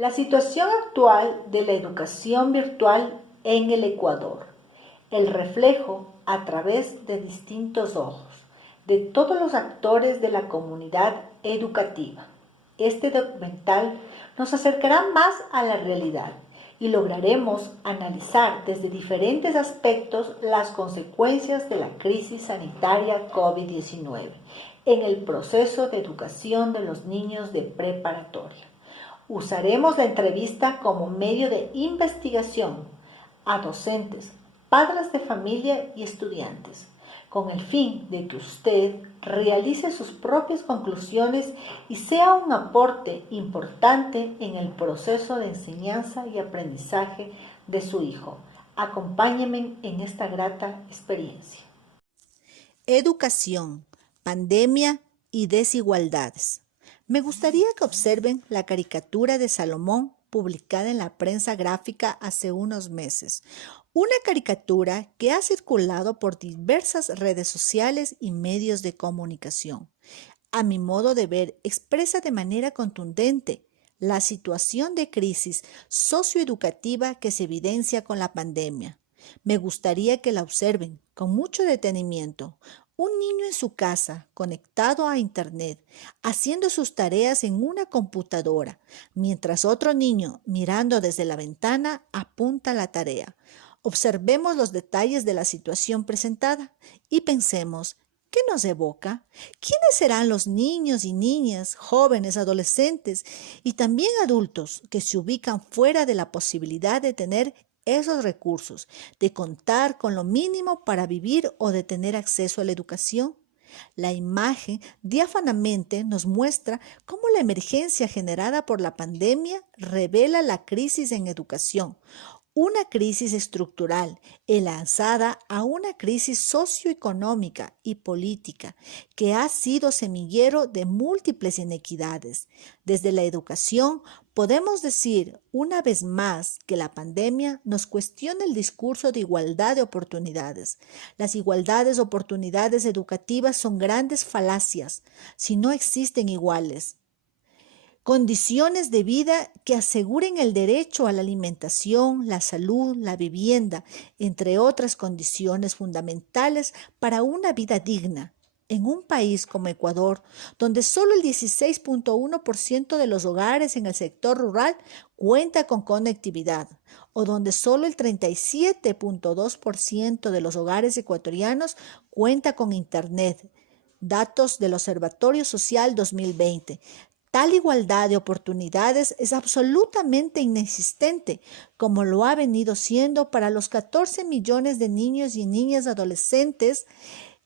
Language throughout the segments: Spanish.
La situación actual de la educación virtual en el Ecuador, el reflejo a través de distintos ojos de todos los actores de la comunidad educativa. Este documental nos acercará más a la realidad y lograremos analizar desde diferentes aspectos las consecuencias de la crisis sanitaria COVID-19 en el proceso de educación de los niños de preparatoria. Usaremos la entrevista como medio de investigación a docentes, padres de familia y estudiantes, con el fin de que usted realice sus propias conclusiones y sea un aporte importante en el proceso de enseñanza y aprendizaje de su hijo. Acompáñenme en esta grata experiencia. Educación, pandemia y desigualdades. Me gustaría que observen la caricatura de Salomón publicada en la prensa gráfica hace unos meses. Una caricatura que ha circulado por diversas redes sociales y medios de comunicación. A mi modo de ver, expresa de manera contundente la situación de crisis socioeducativa que se evidencia con la pandemia. Me gustaría que la observen con mucho detenimiento. Un niño en su casa, conectado a Internet, haciendo sus tareas en una computadora, mientras otro niño, mirando desde la ventana, apunta la tarea. Observemos los detalles de la situación presentada y pensemos, ¿qué nos evoca? ¿Quiénes serán los niños y niñas, jóvenes, adolescentes y también adultos que se ubican fuera de la posibilidad de tener esos recursos, de contar con lo mínimo para vivir o de tener acceso a la educación? La imagen diáfanamente nos muestra cómo la emergencia generada por la pandemia revela la crisis en educación, una crisis estructural enlazada a una crisis socioeconómica y política que ha sido semillero de múltiples inequidades. Desde la educación podemos decir una vez más que la pandemia nos cuestiona el discurso de igualdad de oportunidades. Las igualdades de oportunidades educativas son grandes falacias si no existen iguales condiciones de vida que aseguren el derecho a la alimentación, la salud, la vivienda, entre otras condiciones fundamentales para una vida digna. En un país como Ecuador, donde solo el 16.1% de los hogares en el sector rural cuenta con conectividad, o donde solo el 37.2% de los hogares ecuatorianos cuenta con Internet, datos del Observatorio Social 2020. Tal igualdad de oportunidades es absolutamente inexistente, como lo ha venido siendo para los 14 millones de niños y niñas adolescentes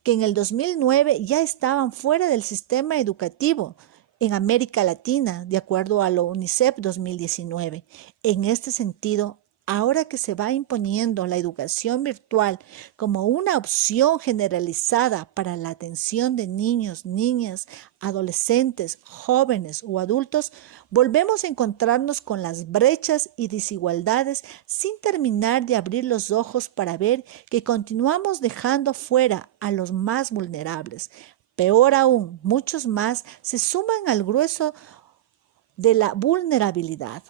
que en el 2009 ya estaban fuera del sistema educativo en América Latina, de acuerdo a la UNICEF 2019. En este sentido, ahora que se va imponiendo la educación virtual como una opción generalizada para la atención de niños, niñas, adolescentes, jóvenes o adultos, volvemos a encontrarnos con las brechas y desigualdades sin terminar de abrir los ojos para ver que continuamos dejando fuera a los más vulnerables. Peor aún, muchos más se suman al grueso de la vulnerabilidad.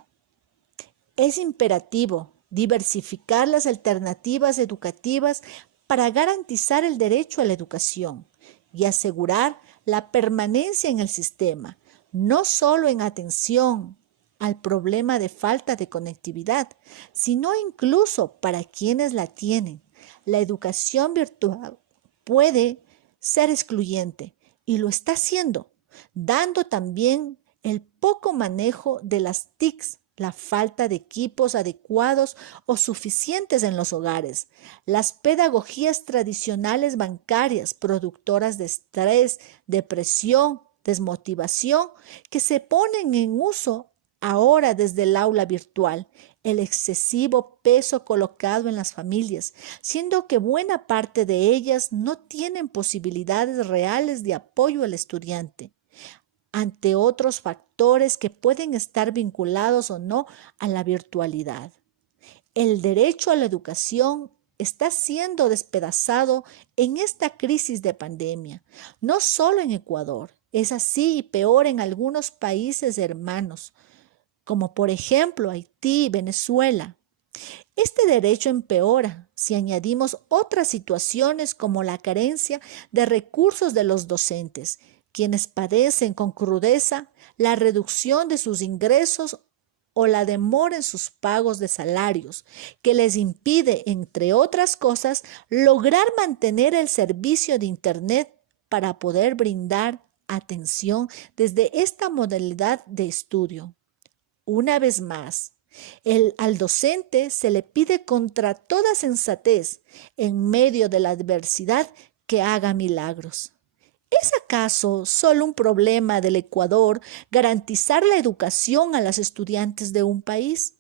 Es imperativo diversificar las alternativas educativas para garantizar el derecho a la educación y asegurar la permanencia en el sistema, no solo en atención al problema de falta de conectividad, sino incluso para quienes la tienen. La educación virtual puede ser excluyente y lo está haciendo, dando también el poco manejo de las TICs, la falta de equipos adecuados o suficientes en los hogares, las pedagogías tradicionales bancarias productoras de estrés, depresión, desmotivación, que se ponen en uso ahora desde el aula virtual, el excesivo peso colocado en las familias, siendo que buena parte de ellas no tienen posibilidades reales de apoyo al estudiante ante otros factores que pueden estar vinculados o no a la virtualidad. El derecho a la educación está siendo despedazado en esta crisis de pandemia, no solo en Ecuador, es así y peor en algunos países hermanos. como por ejemplo Haití y Venezuela. Este derecho empeora si añadimos otras situaciones como la carencia de recursos de los docentes, quienes padecen con crudeza la reducción de sus ingresos o la demora en sus pagos de salarios, que les impide, entre otras cosas, lograr mantener el servicio de Internet para poder brindar atención desde esta modalidad de estudio. Una vez más, al docente se le pide contra toda sensatez, en medio de la adversidad, que haga milagros. ¿Es acaso solo un problema del Ecuador garantizar la educación a los estudiantes de un país?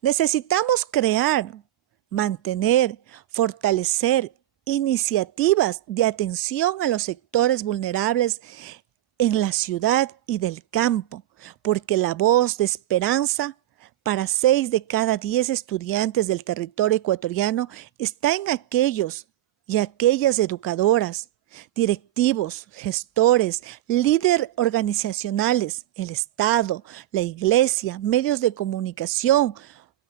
Necesitamos crear, mantener, fortalecer iniciativas de atención a los sectores vulnerables en la ciudad y del campo, porque la voz de esperanza para 6 de cada 10 estudiantes del territorio ecuatoriano está en aquellos y aquellas educadoras, directivos, gestores, líderes organizacionales, el Estado, la Iglesia, medios de comunicación,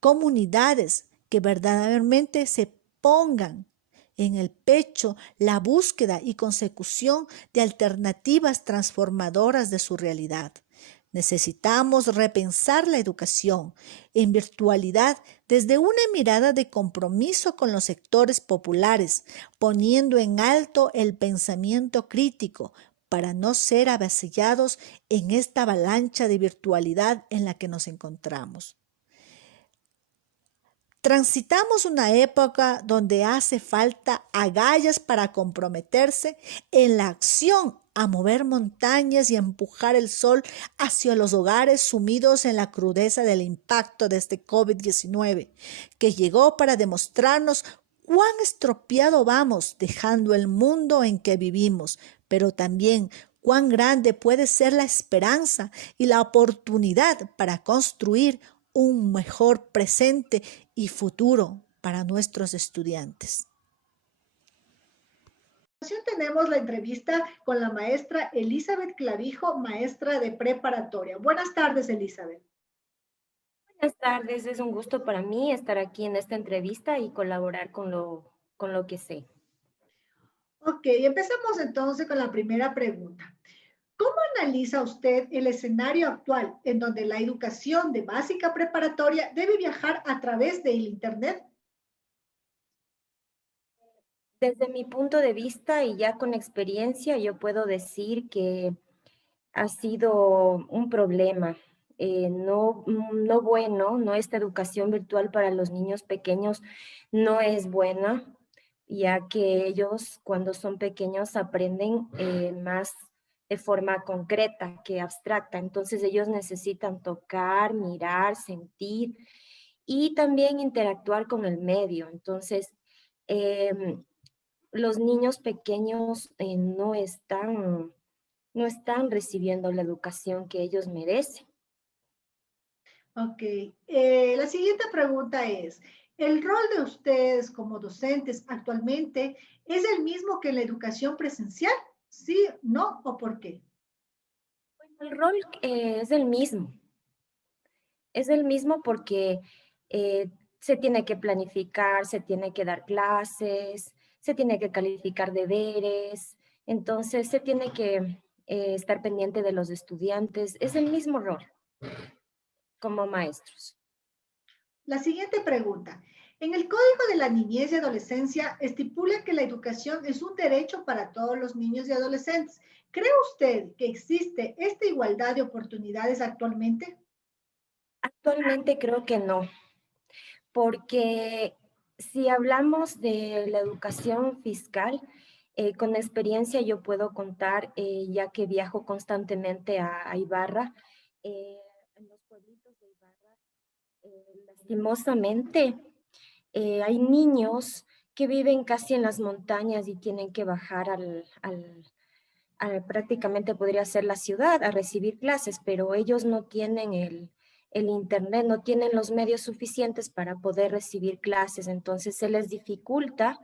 comunidades que verdaderamente se pongan en el pecho la búsqueda y consecución de alternativas transformadoras de su realidad. Necesitamos repensar la educación en virtualidad desde una mirada de compromiso con los sectores populares, poniendo en alto el pensamiento crítico para no ser avasillados en esta avalancha de virtualidad en la que nos encontramos. Transitamos una época donde hace falta agallas para comprometerse en la acción a mover montañas y empujar el sol hacia los hogares sumidos en la crudeza del impacto de este COVID-19, que llegó para demostrarnos cuán estropeado vamos dejando el mundo en que vivimos, pero también cuán grande puede ser la esperanza y la oportunidad para construir un mejor presente y futuro para nuestros estudiantes. A continuación tenemos la entrevista con la maestra Elizabeth Clavijo, maestra de preparatoria. Buenas tardes, Elizabeth. Buenas tardes, es un gusto para mí estar aquí en esta entrevista y colaborar con lo que sé. Ok, empezamos entonces con la primera pregunta. ¿Cómo analiza usted el escenario actual en donde la educación de básica preparatoria debe viajar a través del Internet? Desde mi punto de vista y ya con experiencia, yo puedo decir que ha sido un problema, no bueno, no esta educación virtual para los niños pequeños no es buena, ya que ellos cuando son pequeños aprenden más de forma concreta que abstracta. Entonces ellos necesitan tocar, mirar, sentir y también interactuar con el medio. Entonces, em, los niños pequeños no están recibiendo la educación que ellos merecen. Ok, la siguiente pregunta es, ¿el rol de ustedes como docentes actualmente es el mismo que en la educación presencial? ¿Sí, no o por qué? El rol es el mismo porque eh, se tiene que planificar, se tiene que dar clases, se tiene que calificar deberes, entonces se tiene que estar pendiente de los estudiantes, es el mismo rol como maestros. La siguiente pregunta. En el Código de la Niñez y Adolescencia estipula que la educación es un derecho para todos los niños y adolescentes. ¿Cree usted que existe esta igualdad de oportunidades actualmente? Actualmente creo que no, porque si hablamos de la educación fiscal, con experiencia yo puedo contar, ya que viajo constantemente a Ibarra, en los pueblitos de Ibarra, lastimosamente, hay niños que viven casi en las montañas y tienen que bajar prácticamente podría ser la ciudad a recibir clases, pero ellos no tienen el internet, no tienen los medios suficientes para poder recibir clases, entonces se les dificulta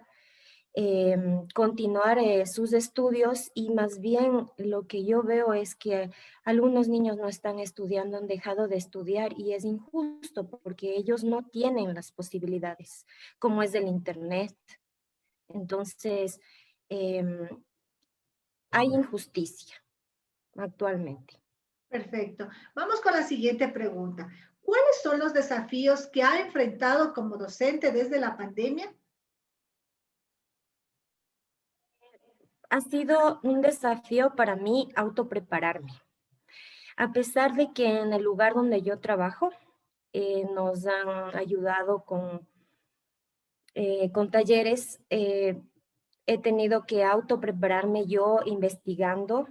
continuar sus estudios, y más bien lo que yo veo es que algunos niños no están estudiando, han dejado de estudiar, y es injusto porque ellos no tienen las posibilidades, como es el internet. Entonces, em, hay injusticia actualmente. Perfecto. Vamos con la siguiente pregunta. ¿Cuáles son los desafíos que ha enfrentado como docente desde la pandemia? Ha sido un desafío para mí autoprepararme. A pesar de que en el lugar donde yo trabajo nos han ayudado con talleres, he tenido que autoprepararme yo investigando,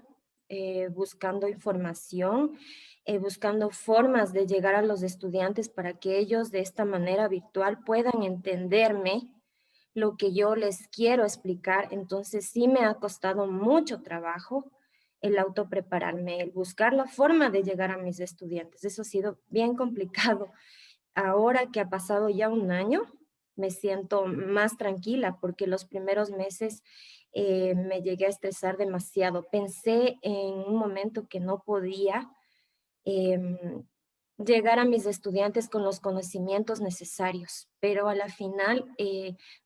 buscando información, buscando formas de llegar a los estudiantes para que ellos de esta manera virtual puedan entenderme lo que yo les quiero explicar. Entonces sí me ha costado mucho trabajo el autoprepararme, el buscar la forma de llegar a mis estudiantes. Eso ha sido bien complicado. Ahora que ha pasado ya un año, me siento más tranquila porque los primeros meses me llegué a estresar demasiado. Pensé en un momento que no podía em, llegar a mis estudiantes con los conocimientos necesarios, pero a la final,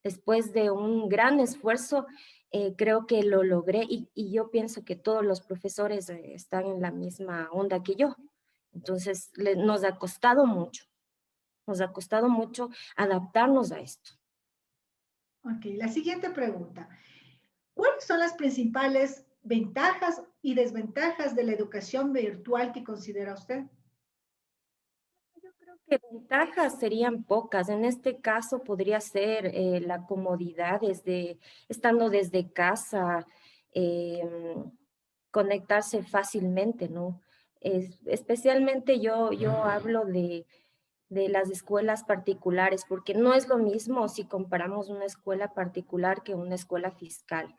después de un gran esfuerzo, creo que lo logré, y yo pienso que todos los profesores están en la misma onda que yo. Entonces, nos ha costado mucho adaptarnos a esto. Ok, la siguiente pregunta. ¿Cuáles son las principales ventajas y desventajas de la educación virtual que considera usted? Yo creo que ventajas serían pocas. En este caso podría ser la comodidad desde, estando desde casa, em, conectarse fácilmente, ¿no? Especialmente yo hablo de las escuelas particulares, porque no es lo mismo si comparamos una escuela particular que una escuela fiscal.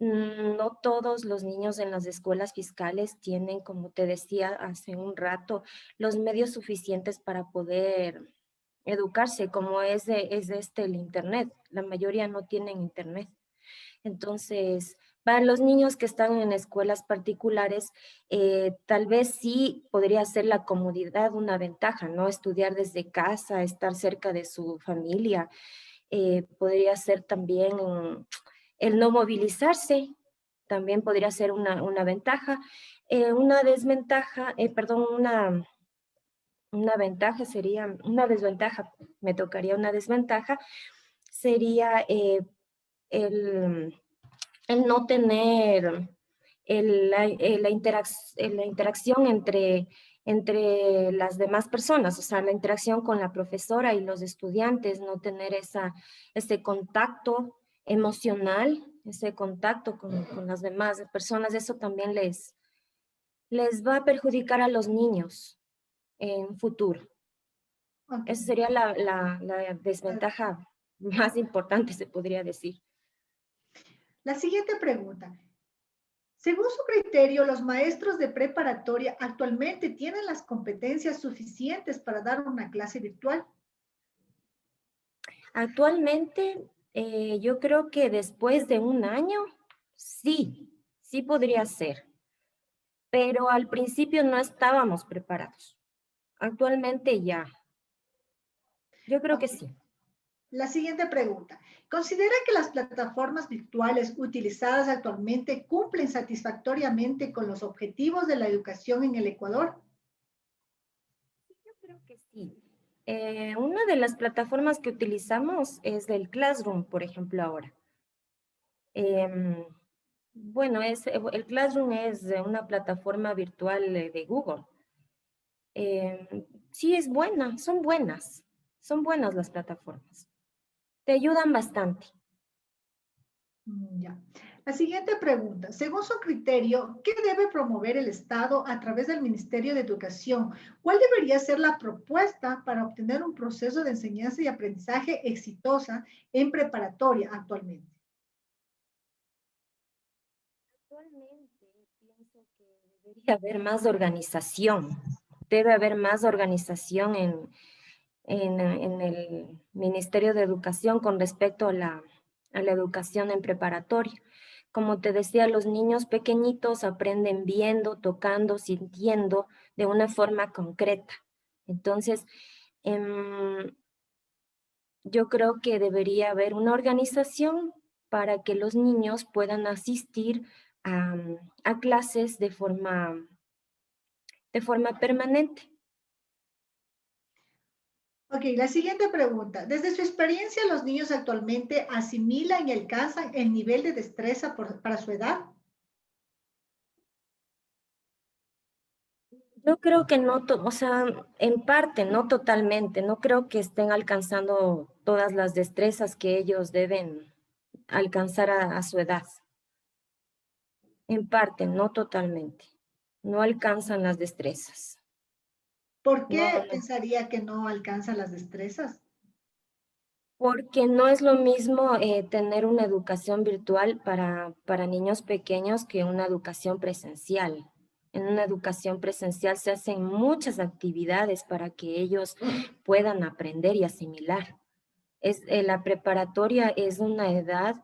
No todos los niños en las escuelas fiscales tienen, como te decía hace un rato, los medios suficientes para poder educarse, como es este el Internet. La mayoría no tienen Internet. Entonces, para los niños que están en escuelas particulares, tal vez sí podría ser la comodidad una ventaja, ¿no? Estudiar desde casa, estar cerca de su familia. Podría ser también el no movilizarse, también podría ser una ventaja. Una desventaja, perdón, una ventaja sería, una desventaja, me tocaría una desventaja, sería el, el no tener la interacción entre las demás personas, o sea, la interacción con la profesora y los estudiantes, no tener ese contacto emocional, ese contacto con las demás personas. Eso también les va a perjudicar a los niños en futuro. Ok. Esa sería la desventaja más importante, se podría decir. La siguiente pregunta. Según su criterio, ¿los maestros de preparatoria actualmente tienen las competencias suficientes para dar una clase virtual? Actualmente, yo creo que después de un año, sí podría ser, pero al principio no estábamos preparados. Actualmente ya, yo creo que Ok. sí. La siguiente pregunta. ¿Considera que las plataformas virtuales utilizadas actualmente cumplen satisfactoriamente con los objetivos de la educación en el Ecuador? Yo creo que sí. Una de las plataformas que utilizamos es el Classroom, por ejemplo, ahora. Em, bueno, el Classroom es una plataforma virtual de Google. Sí, es buena, son buenas las plataformas. Te ayudan bastante. Ya. La siguiente pregunta. Según su criterio, ¿qué debe promover el Estado a través del Ministerio de Educación? ¿Cuál debería ser la propuesta para obtener un proceso de enseñanza y aprendizaje exitosa en preparatoria actualmente? Actualmente pienso que debería haber más organización. Debe haber más organización en el Ministerio de Educación con respecto a a la educación en preparatoria. Como te decía, los niños pequeñitos aprenden viendo, tocando, sintiendo de una forma concreta. Entonces, yo creo que debería haber una organización para que los niños puedan asistir a clases de forma permanente. Ok, la siguiente pregunta. Desde su experiencia, ¿los niños actualmente asimilan y alcanzan el nivel de destreza para su edad? Yo creo que no, o sea, en parte, no totalmente, no creo que estén alcanzando todas las destrezas que ellos deben alcanzar a su edad. En parte, no totalmente. No alcanzan las destrezas. ¿Por No, qué no. pensaría que no alcanzan las destrezas? Porque no es lo mismo tener una educación virtual para niños pequeños que una educación presencial. En una educación presencial se hacen muchas actividades para que ellos puedan aprender y asimilar. La preparatoria es una edad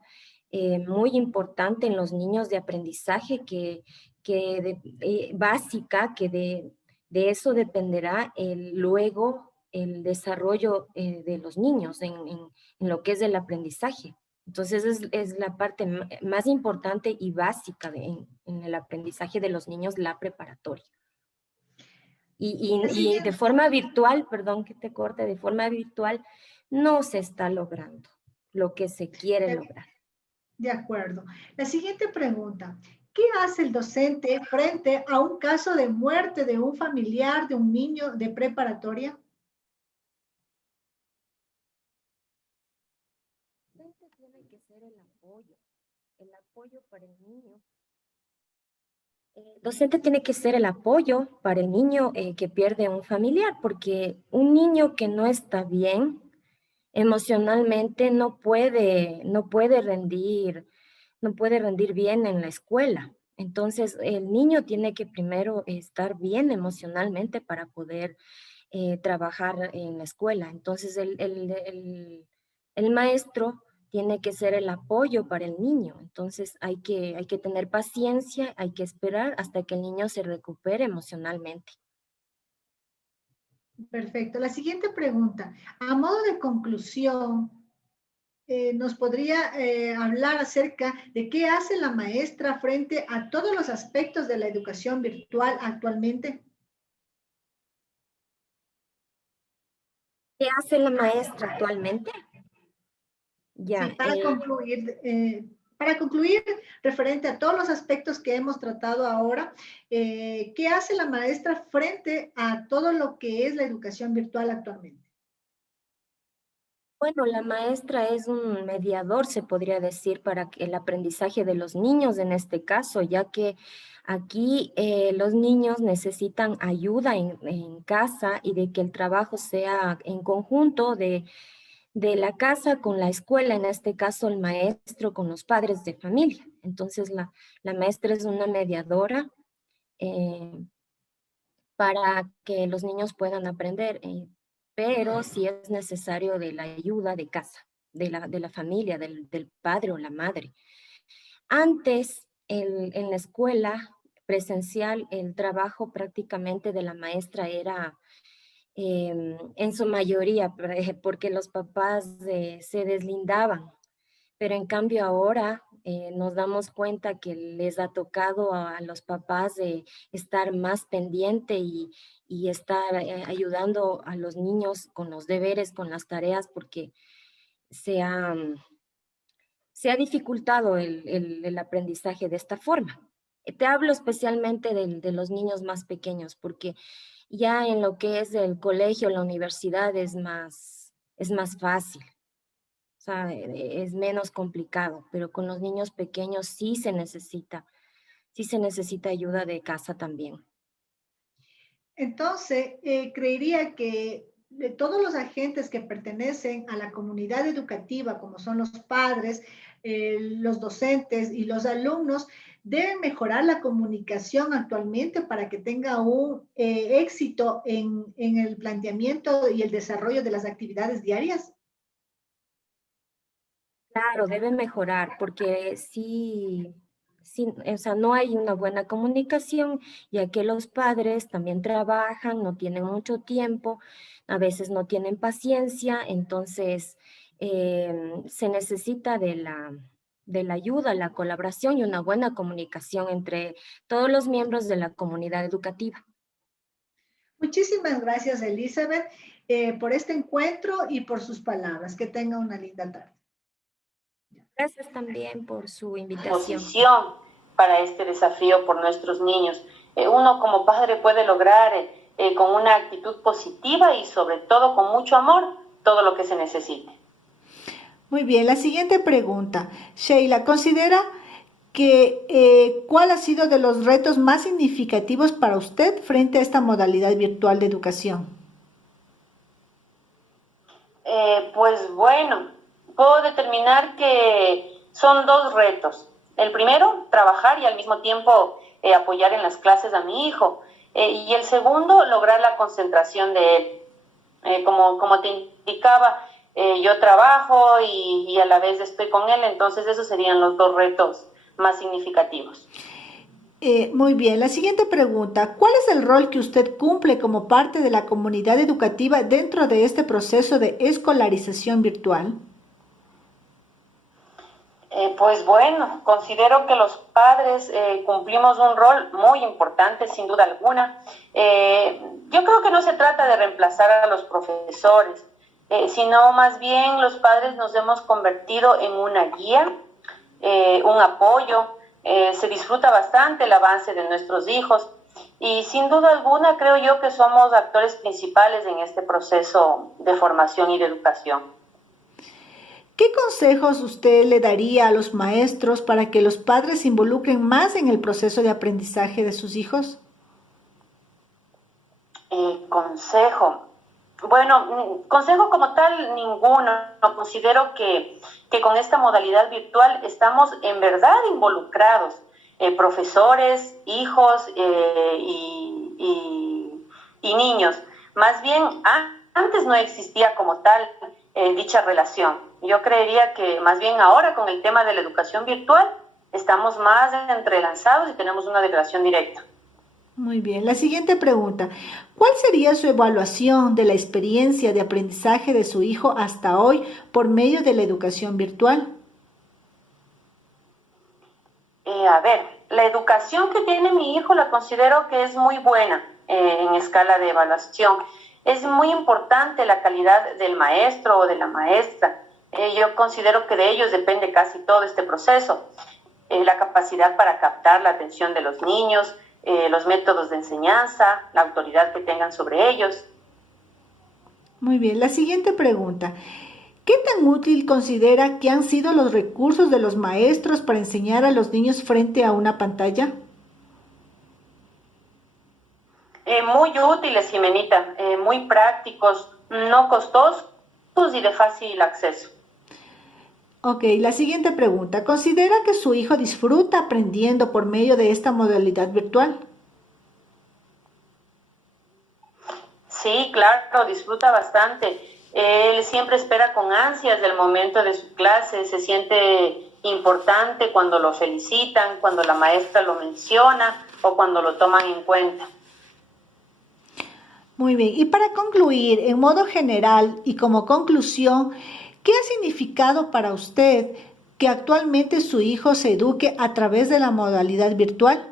muy importante en los niños de aprendizaje básica, que de eso dependerá luego el desarrollo de los niños en lo que es el aprendizaje. Entonces es la parte más importante y básica en el aprendizaje de los niños, la preparatoria. La Y de siguiente, forma virtual, perdón que te corte, de forma virtual no se está logrando lo que se quiere lograr. de acuerdo. La siguiente pregunta. ¿Qué hace el docente frente a un caso de muerte de un familiar de un niño de preparatoria? Tiene que ser el apoyo para el niño. El docente tiene que ser el apoyo para el niño que pierde un familiar, porque un niño que no está bien emocionalmente no puede rendir bien en la escuela. Entonces, el niño tiene que primero estar bien emocionalmente para poder trabajar en la escuela. Entonces, el maestro tiene que ser el apoyo para el niño. Entonces, hay que tener paciencia, hay que esperar hasta que el niño se recupere emocionalmente. Perfecto. La siguiente pregunta. A modo de conclusión, ¿nos podría hablar acerca de qué hace la maestra frente a todos los aspectos de la educación virtual actualmente? ¿Qué hace la maestra actualmente? Sí, Ya, para concluir, referente a todos los aspectos que hemos tratado ahora, ¿qué hace la maestra frente a todo lo que es la educación virtual actualmente? bueno, la maestra es un mediador, se podría decir, para el aprendizaje de los niños en este caso, ya que aquí los niños necesitan ayuda en casa y de que el trabajo sea en conjunto de la casa con la escuela, en este caso el maestro con los padres de familia. Entonces, la maestra es una mediadora eh, para que los niños puedan aprender, pero sí es necesario de la ayuda de casa, de la familia, del padre o la madre. Antes, en la escuela presencial, el trabajo prácticamente de la maestra era en su mayoría, porque los papás se deslindaban, pero en cambio ahora nos damos cuenta que les ha tocado a los papás de estar más pendiente y estar ayudando a los niños con los deberes, con las tareas, porque se ha, se ha dificultado el aprendizaje de esta forma. Te hablo especialmente de los niños más pequeños, porque ya en lo que es el colegio, la universidad es más fácil, o sea, es menos complicado, pero con los niños pequeños sí se necesita ayuda de casa también. Entonces, creería que de todos los agentes que pertenecen a la comunidad educativa, como son los padres, los docentes y los alumnos, deben mejorar la comunicación actualmente para que tenga un éxito en el planteamiento y el desarrollo de las actividades diarias. Claro, debe mejorar porque sí, o sea, no hay una buena comunicación, ya que los padres también trabajan, no tienen mucho tiempo, a veces no tienen paciencia, entonces se necesita de la ayuda, la colaboración y una buena comunicación entre todos los miembros de la comunidad educativa. Muchísimas gracias, Elizabeth, por este encuentro y por sus palabras. Que tenga una linda tarde. Gracias también por su invitación. Posición para este desafío por nuestros niños. Uno como padre puede lograr con una actitud positiva y sobre todo con mucho amor todo lo que se necesite. Muy bien, la siguiente pregunta. Sheila, ¿considera que cuál ha sido de los retos más significativos para usted frente a esta modalidad virtual de educación? Pues bueno, puedo determinar que son dos retos. El primero, trabajar y al mismo tiempo apoyar en las clases a mi hijo. Y el segundo, lograr la concentración de él. Como te indicaba, yo trabajo y a la vez estoy con él, entonces esos serían los dos retos más significativos. Muy bien, la siguiente pregunta. ¿Cuál es el rol que usted cumple como parte de la comunidad educativa dentro de este proceso de escolarización virtual? Pues bueno, considero que los padres cumplimos un rol muy importante, sin duda alguna. Yo creo que no se trata de reemplazar a los profesores, sino más bien los padres nos hemos convertido en una guía, un apoyo. Se disfruta bastante el avance de nuestros hijos y sin duda alguna creo yo que somos actores principales en este proceso de formación y de educación. ¿Qué consejos usted le daría a los maestros para que los padres se involucren más en el proceso de aprendizaje de sus hijos? Consejo. Bueno, consejo como tal ninguno. Considero que con esta modalidad virtual estamos en verdad involucrados, profesores, hijos y niños. Más bien, antes no existía como tal dicha relación. Yo creería que más bien ahora con el tema de la educación virtual estamos más entrelazados y tenemos una relación directa. Muy bien, la siguiente pregunta. ¿Cuál sería su evaluación de la experiencia de aprendizaje de su hijo hasta hoy por medio de la educación virtual? La educación que tiene mi hijo la considero que es muy buena en escala de evaluación. Es muy importante la calidad del maestro o de la maestra. Yo considero que de ellos depende casi todo este proceso. La capacidad para captar la atención de los niños, los métodos de enseñanza, la autoridad que tengan sobre ellos. Muy bien, la siguiente pregunta. ¿Qué tan útil considera que han sido los recursos de los maestros para enseñar a los niños frente a una pantalla? Muy útiles, Jimenita, muy prácticos, no costosos y de fácil acceso. Ok, la siguiente pregunta. ¿Considera que su hijo disfruta aprendiendo por medio de esta modalidad virtual? Sí, claro, disfruta bastante. Él siempre espera con ansias del momento de su clase, se siente importante cuando lo felicitan, cuando la maestra lo menciona o cuando lo toman en cuenta. Muy bien, y para concluir, en modo general y como conclusión, ¿qué ha significado para usted que actualmente su hijo se eduque a través de la modalidad virtual?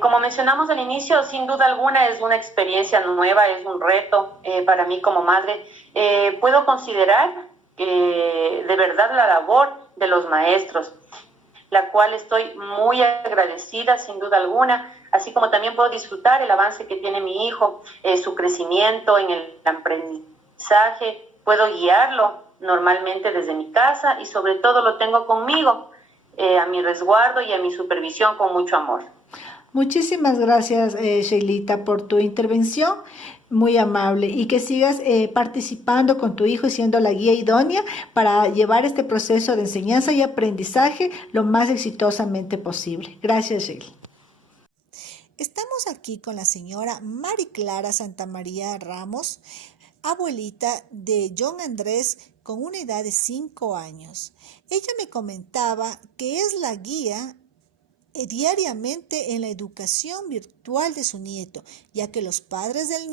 Como mencionamos al inicio, sin duda alguna es una experiencia nueva, es un reto para mí como madre. Puedo considerar de verdad la labor de los maestros, la cual estoy muy agradecida sin duda alguna, así como también puedo disfrutar el avance que tiene mi hijo, su crecimiento en el aprendizaje, puedo guiarlo normalmente desde mi casa y sobre todo lo tengo conmigo, a mi resguardo y a mi supervisión con mucho amor. Muchísimas gracias, Sheilita, por tu intervención, muy amable, y que sigas participando con tu hijo y siendo la guía idónea para llevar este proceso de enseñanza y aprendizaje lo más exitosamente posible. Gracias, Sheila. Estamos aquí con la señora Mari Clara Santamaría Ramos, abuelita de John Andrés con una edad de 5 años. Ella me comentaba que es la guía diariamente en la educación virtual de su nieto, ya que los padres del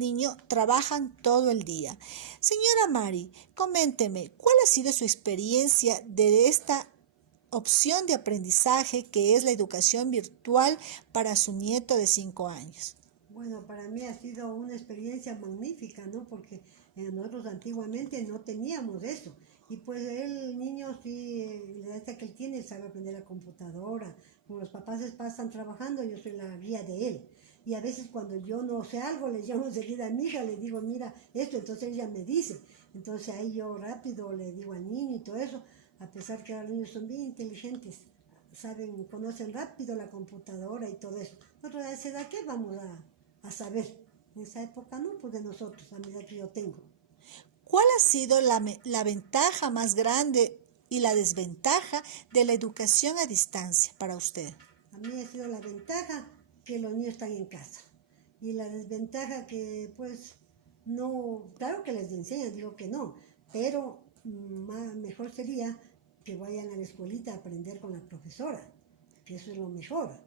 niño trabajan todo el día. Señora Mari, coménteme, ¿cuál ha sido su experiencia de esta opción de aprendizaje que es la educación virtual para su nieto de 5 años? Bueno, para mí ha sido una experiencia magnífica, ¿no? Porque nosotros antiguamente no teníamos eso. Y pues el niño sí, la edad que él tiene, sabe aprender la computadora. Como los papás pasan trabajando, yo soy la guía de él. Y a veces cuando yo no sé algo, le llamo enseguida a mi hija, le digo, mira, esto, entonces ella me dice. Entonces ahí yo rápido le digo al niño y todo eso, a pesar que los niños son bien inteligentes, saben, conocen rápido la computadora y todo eso. Nosotros a esa edad, ¿qué vamos a saber? En esa época no, pues de nosotros, a la edad que yo tengo. ¿Cuál ha sido la ventaja más grande y la desventaja de la educación a distancia para usted? A mí ha sido la ventaja que los niños están en casa. Y la desventaja que, pues, no, claro que les enseñan, digo que no, pero mejor sería que vayan a la escuelita a aprender con la profesora, que eso es lo mejor.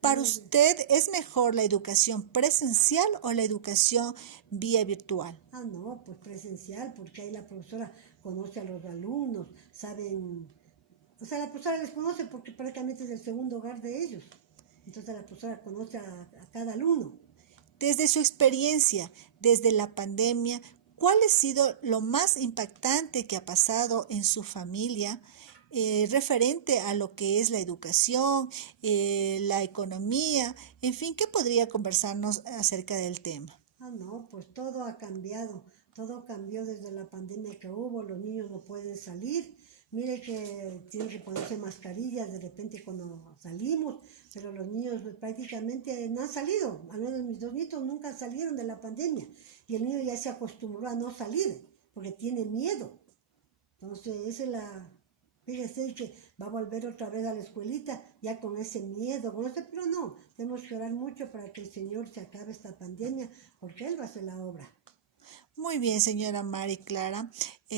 ¿Para usted es mejor la educación presencial o la educación vía virtual? No, pues presencial, porque ahí la profesora conoce a los alumnos, saben, o sea, la profesora les conoce porque prácticamente es el segundo hogar de ellos. Entonces la profesora conoce a cada alumno. Desde su experiencia, desde la pandemia, ¿cuál ha sido lo más impactante que ha pasado en su familia referente a lo que es la educación, la economía? En fin, ¿qué podría conversarnos acerca del tema? No, pues todo ha cambiado. Todo cambió desde la pandemia que hubo. Los niños no pueden salir. Mire que tienen que ponerse mascarillas de repente cuando salimos, pero los niños prácticamente no han salido. Al menos mis 2 nietos nunca salieron de la pandemia. Y el niño ya se acostumbró a no salir porque tiene miedo. Entonces, esa es la... Fíjese que va a volver otra vez a la escuelita ya con ese miedo, pero no, tenemos que orar mucho para que el Señor se acabe esta pandemia, porque Él va a hacer la obra. Muy bien, señora Mari Clara.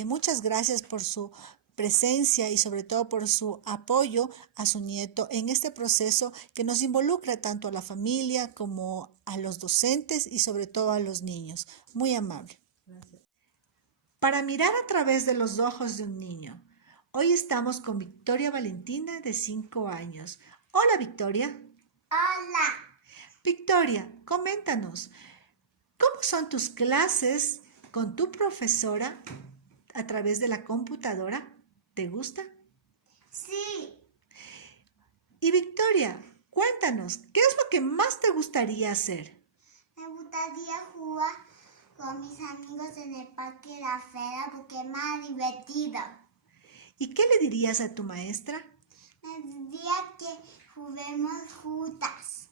Muchas gracias por su presencia y sobre todo por su apoyo a su nieto en este proceso que nos involucra tanto a la familia como a los docentes y sobre todo a los niños. Muy amable. Gracias. Para mirar a través de los ojos de un niño. Hoy estamos con Victoria Valentina, de 5 años. Hola, Victoria. Hola. Victoria, coméntanos, ¿cómo son tus clases con tu profesora a través de la computadora? ¿Te gusta? Sí. Y Victoria, cuéntanos, ¿qué es lo que más te gustaría hacer? Me gustaría jugar con mis amigos en el parque de la feria porque es más divertido. ¿Y qué le dirías a tu maestra? Me diría que juguemos juntas.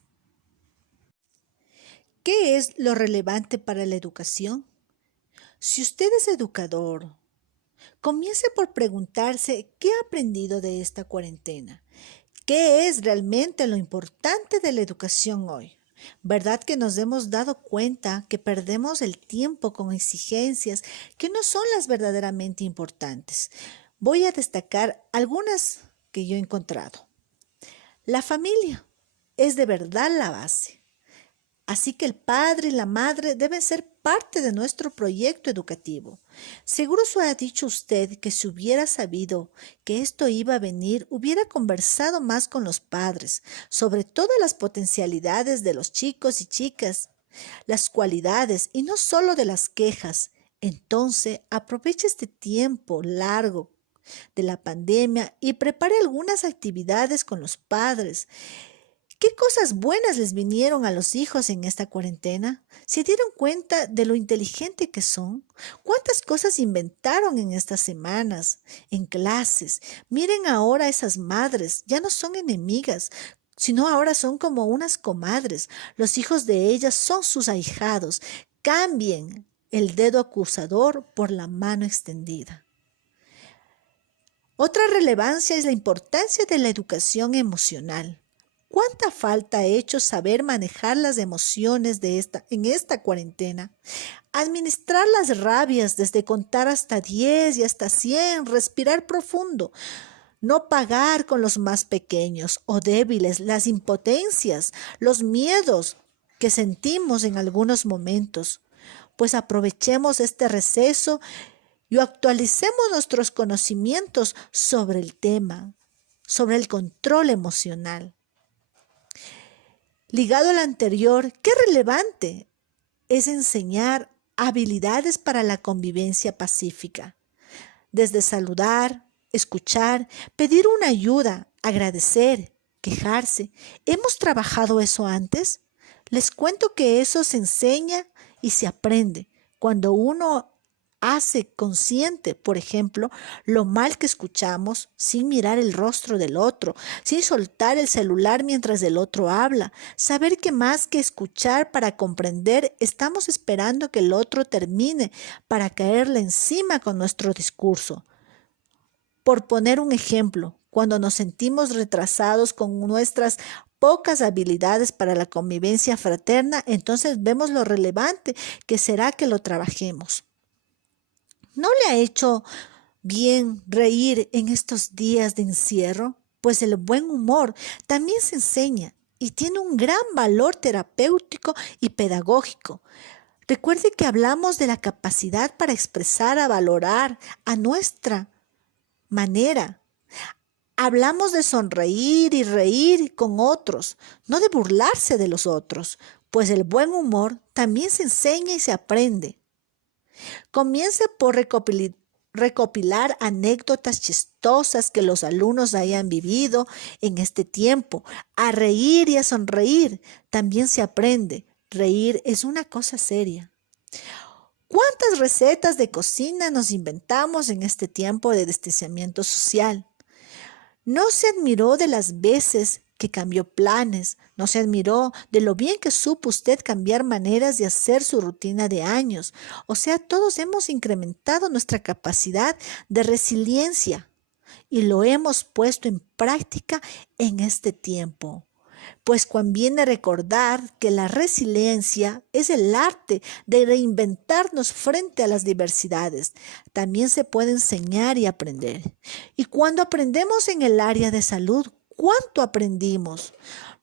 ¿Qué es lo relevante para la educación? Si usted es educador, comience por preguntarse qué ha aprendido de esta cuarentena. ¿Qué es realmente lo importante de la educación hoy? ¿Verdad que nos hemos dado cuenta que perdemos el tiempo con exigencias que no son las verdaderamente importantes? Voy a destacar algunas que yo he encontrado. La familia es de verdad la base. Así que el padre y la madre deben ser parte de nuestro proyecto educativo. Seguro se ha dicho usted que si hubiera sabido que esto iba a venir, hubiera conversado más con los padres sobre todas las potencialidades de los chicos y chicas, las cualidades y no solo de las quejas. Entonces, aproveche este tiempo largo de la pandemia y prepare algunas actividades con los padres. ¿Qué cosas buenas les vinieron a los hijos en esta cuarentena? ¿Se dieron cuenta de lo inteligente que son? ¿Cuántas cosas inventaron en estas semanas, en clases? Miren ahora a esas madres, ya no son enemigas, sino ahora son como unas comadres. Los hijos de ellas son sus ahijados. Cambien el dedo acusador por la mano extendida. Otra relevancia es la importancia de la educación emocional. ¿Cuánta falta ha hecho saber manejar las emociones en esta cuarentena? Administrar las rabias desde contar hasta 10 y hasta 100, respirar profundo, no pagar con los más pequeños o débiles, las impotencias, los miedos que sentimos en algunos momentos. Pues aprovechemos este receso y actualicemos nuestros conocimientos sobre el tema, sobre el control emocional. Ligado al anterior, qué relevante es enseñar habilidades para la convivencia pacífica, desde saludar, escuchar, pedir una ayuda, agradecer, quejarse. ¿Hemos trabajado eso antes? Les cuento que eso se enseña y se aprende cuando uno hace consciente, por ejemplo, lo mal que escuchamos sin mirar el rostro del otro, sin soltar el celular mientras el otro habla, saber que más que escuchar para comprender, estamos esperando que el otro termine para caerle encima con nuestro discurso. Por poner un ejemplo, cuando nos sentimos retrasados con nuestras pocas habilidades para la convivencia fraterna, entonces vemos lo relevante que será que lo trabajemos. ¿No le ha hecho bien reír en estos días de encierro? Pues el buen humor también se enseña y tiene un gran valor terapéutico y pedagógico. Recuerde que hablamos de la capacidad para expresar, a valorar a nuestra manera. Hablamos de sonreír y reír con otros, no de burlarse de los otros, pues el buen humor también se enseña y se aprende. Comience por recopilar anécdotas chistosas que los alumnos hayan vivido en este tiempo. A reír y a sonreír también se aprende. Reír es una cosa seria. ¿Cuántas recetas de cocina nos inventamos en este tiempo de distanciamiento social? No se admiró de las veces que cambió planes, no se admiró de lo bien que supo usted cambiar maneras de hacer su rutina de años. O sea, todos hemos incrementado nuestra capacidad de resiliencia y lo hemos puesto en práctica en este tiempo. Pues conviene recordar que la resiliencia es el arte de reinventarnos frente a las diversidades. También se puede enseñar y aprender. Y cuando aprendemos en el área de salud, ¿cuánto aprendimos?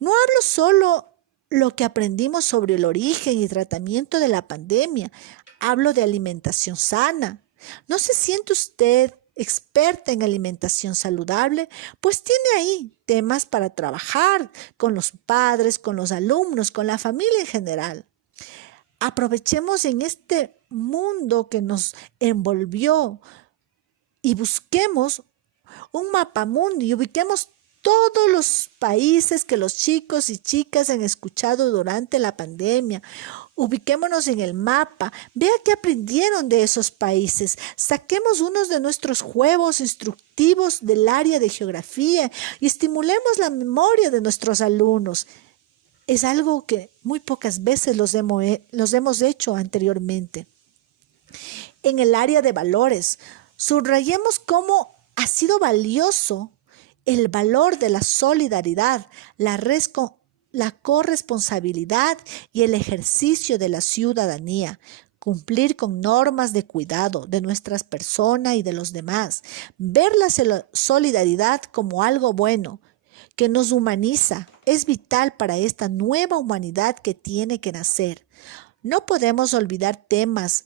No hablo solo lo que aprendimos sobre el origen y tratamiento de la pandemia. Hablo de alimentación sana. ¿No se siente usted experta en alimentación saludable? Pues tiene ahí temas para trabajar con los padres, con los alumnos, con la familia en general. Aprovechemos en este mundo que nos envolvió y busquemos un mapamundi y ubiquemos todos los países que los chicos y chicas han escuchado durante la pandemia. Ubiquémonos en el mapa, vea qué aprendieron de esos países, saquemos unos de nuestros juegos instructivos del área de geografía y estimulemos la memoria de nuestros alumnos. Es algo que muy pocas veces los hemos hecho anteriormente. En el área de valores, subrayemos cómo ha sido valioso el valor de la solidaridad, la corresponsabilidad y el ejercicio de la ciudadanía, cumplir con normas de cuidado de nuestras personas y de los demás, ver la solidaridad como algo bueno, que nos humaniza, es vital para esta nueva humanidad que tiene que nacer. No podemos olvidar temas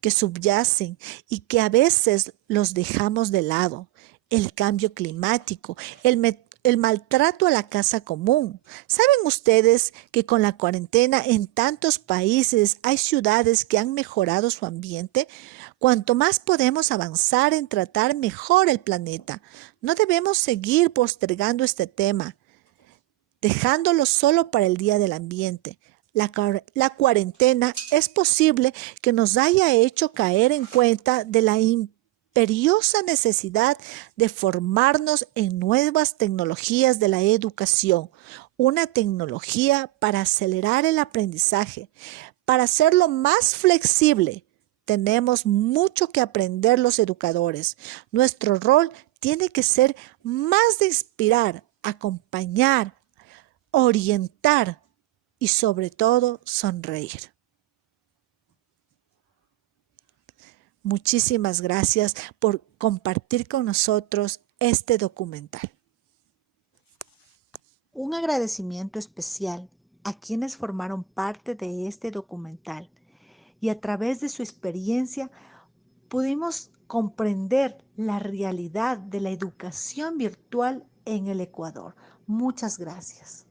que subyacen y que a veces los dejamos de lado. El cambio climático, el maltrato a la casa común. ¿Saben ustedes que con la cuarentena en tantos países hay ciudades que han mejorado su ambiente? Cuanto más podemos avanzar en tratar mejor el planeta, no debemos seguir postergando este tema, dejándolo solo para el Día del Ambiente. La cuarentena es posible que nos haya hecho caer en cuenta de la imperiosa necesidad de formarnos en nuevas tecnologías de la educación, una tecnología para acelerar el aprendizaje, para hacerlo más flexible. Tenemos mucho que aprender los educadores. Nuestro rol tiene que ser más de inspirar, acompañar, orientar y sobre todo sonreír. Muchísimas gracias por compartir con nosotros este documental. Un agradecimiento especial a quienes formaron parte de este documental y a través de su experiencia pudimos comprender la realidad de la educación virtual en el Ecuador. Muchas gracias.